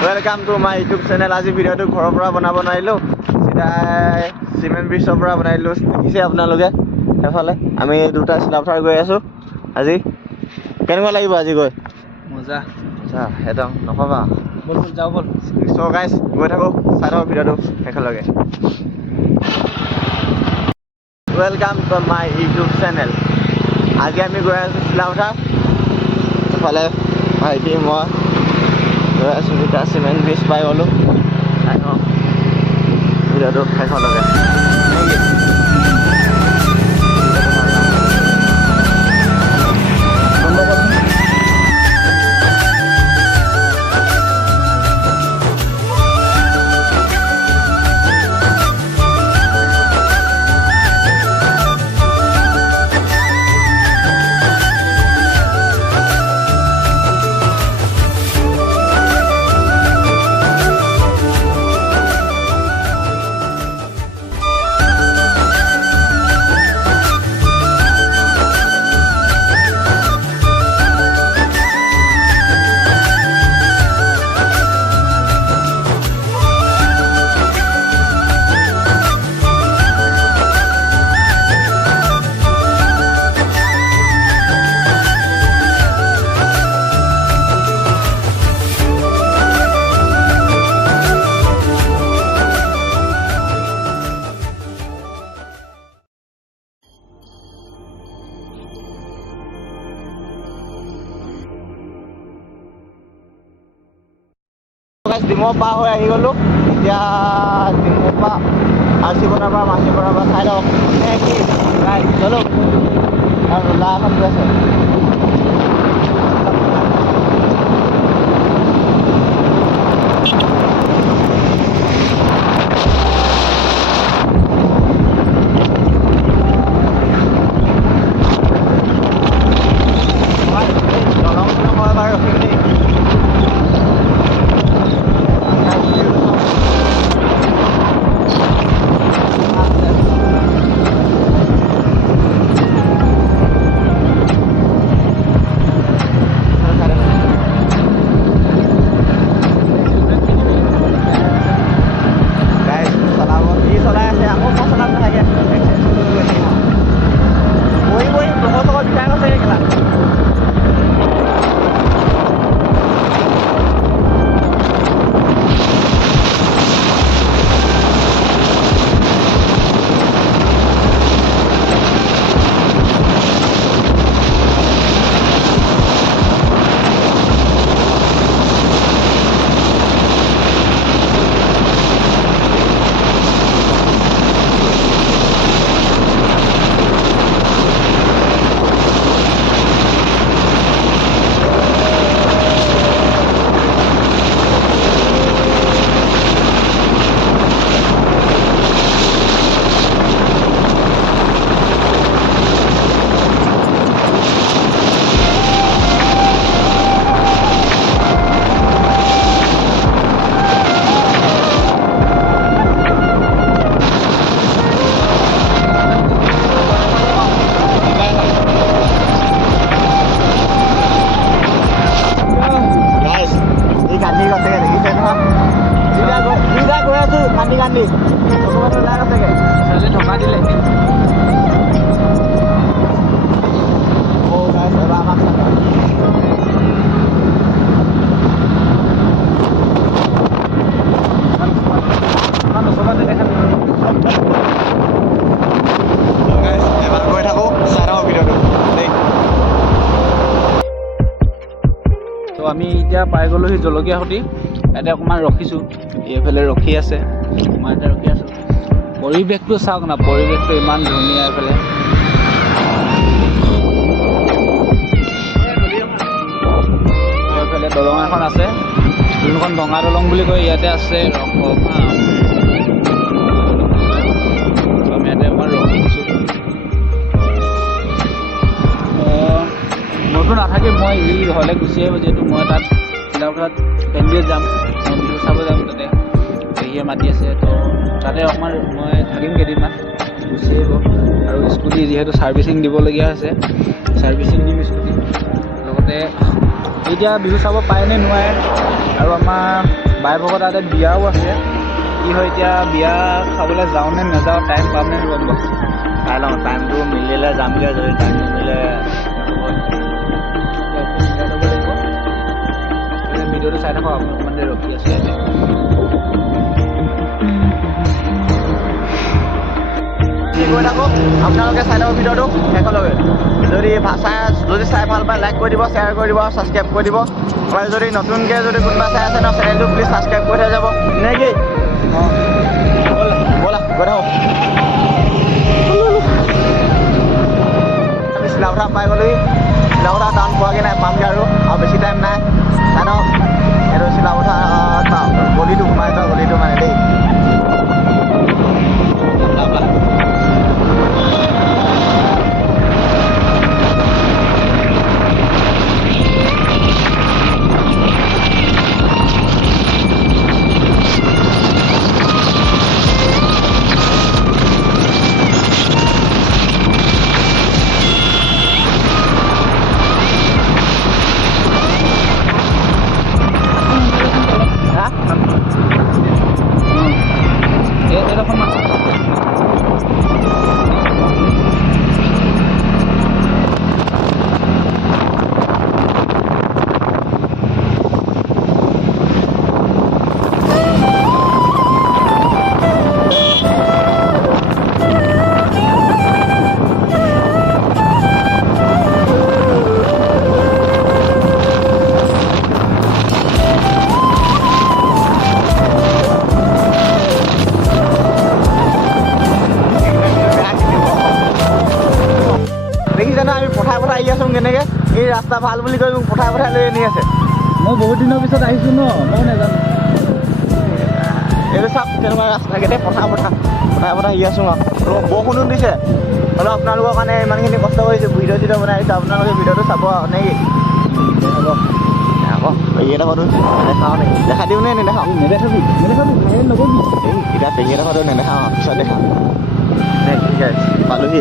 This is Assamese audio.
Welcome to my YouTube channel. আজি ভিডিঅ'টো ঘৰৰ পৰা বনাব নোৱাৰিলোঁ, চিধা চিমেণ্ট ব্ৰিজৰ পৰা বনাইলোঁ। দেখিছে আপোনালোকে এফালে আমি দুটা চিলাপথাৰ গৈ আছোঁ। আজি কেনেকুৱা লাগিব আজি গৈ? মজা আচ্ছা একদম নক'বা। বল যাওঁ বল। চ' গাইজ গৈ থাকোঁ, চাই থাকোঁ ভিডিঅ'টো একেলগে। Welcome to my YouTube channel. আজি আমি গৈ আছোঁ চিলাপথাৰ। এফালে ভাইটি মই গৈ আছোঁ, দুটা চিমেণ্ট ব্ৰিজ পাই গ'লোঁ। চাই লওঁ ভিডিঅ'টো শেষলৈকে। ডিমৌ পাৰ হৈ আহি গ'লোঁ। এতিয়া ডিমৌ পৰা আৰচি বনাব পৰা মাছি বনাব চাই লওক কি চলো আৰু ৰোলা এখন গৈ আছে। দলংখনৰ মই এবাৰ ৰখিম দেই। কান্দি চকুপাত ওলাই গৈছেগৈ, ছোৱালী ঢকা দিলে। এবাৰ আমাক এবাৰ গৈ থাকোঁ, চাই থাকোঁ ভিডিঅ'টো দেই। তো আমি এতিয়া পাই গ'লোহি জলকীয়া সুঁতি। ইয়াতে অকণমান ৰখিছোঁ, এইফালে ৰখি আছে, মই ইয়াতে ৰখি আছোঁ। পৰিৱেশটো চাওক না, পৰিৱেশটো ইমান ধুনীয়া। এইফালে এইফালে দলং এখন আছে, যোনখন ডঙা দলং বুলি কয়, ইয়াতে আছে। আমি ইয়াতে অকণমান ৰখি দিছোঁ। মোৰতো নাথাকে, মই ই ঘৰলৈ গুচি আহিব, যিহেতু মই তাত চিলাপথাৰত ফেমিলিত যাম, মই বিহু চাব যাম। তাতে পেহীয়ে মাতি আছে, তো তাতে অকণমান মই থাকিম কেইদিনমান, গুচি আহিব। আৰু স্কুটি যিহেতু ছাৰ্ভিচিং দিবলগীয়া হৈছে, ছাৰ্ভিচিং দিম স্কুটি। লগতে এতিয়া বিহু চাব পায়নে নোৱাৰে, আৰু আমাৰ ভাগৰ তাতে বিয়াও আছে। কি হয় এতিয়া বিয়া খাবলৈ যাওঁ নে নাযাওঁ, টাইম পাম নে নোৱাৰিম বাৰু। চাই লওঁ, টাইমটো মিলিলে যামগৈ, যদি টাইম নিমিলে ভিডিঅ'টো চাই থাকক, আপুনি অকণমান দেৰি ৰখি আছোঁ ইয়াতে। গৈ থাকোঁ, আপোনালোকে চাই থাকক ভিডিঅ'টো শেষলৈকে। যদি চাই ভাল পায় লাইক কৰি দিব, শ্বেয়াৰ কৰি দিব, ছাবস্ক্ৰাইব কৰি দিব। আৰু যদি নতুনকৈ যদি কোনোবা চাই আছে ন, চেনেলটো প্লিজ ছাবস্ক্ৰাইব কৰি থৈ যাব নে কি? অঁ ব'লা গৈ থাকোঁ। আমি চিলাপথাৰ পাই গ'লোহি। চিলাপথাৰ টাউন পোৱাগৈ নাই, পামগৈ আৰু বেছি টাইম নাই। চাই লওক এইটো চিলাপথাৰ গলিটো, সোমাই যোৱা গলিটো মানে দেই। দেখিছেনে আমি পঠাই আহি আছোঁ কেনেকৈ? এই ৰাস্তা ভাল বুলি কৈ মোক পঠাই লৈ আনি আছে। মই বহুত দিনৰ পিছত আহিছোঁ ন, মই নাজানো। এইটো চাওক তেনেকুৱা ৰাস্তাকেইটা পঠাই আহি আছোঁ আৰু বৰষুণো দিছে। হ'লেও আপোনালোকৰ কাৰণে ইমানখিনি কষ্ট কৰিছোঁ, ভিডিঅ' চিডিঅ' বনাই আহিছোঁ। আপোনালোকে ভিডিঅ'টো চাব নেকি? আকৌ এইডোখৰটো নেদেখাওঁ নেকি? দেখাই দিওঁ নে নেদেখাওঁ? নেদেখাবি নকবি। এই এতিয়া পেহীডোখৰটো নেদেখাওঁ, পিছত দেখাওঁ। ঠিক আছে পালোহি।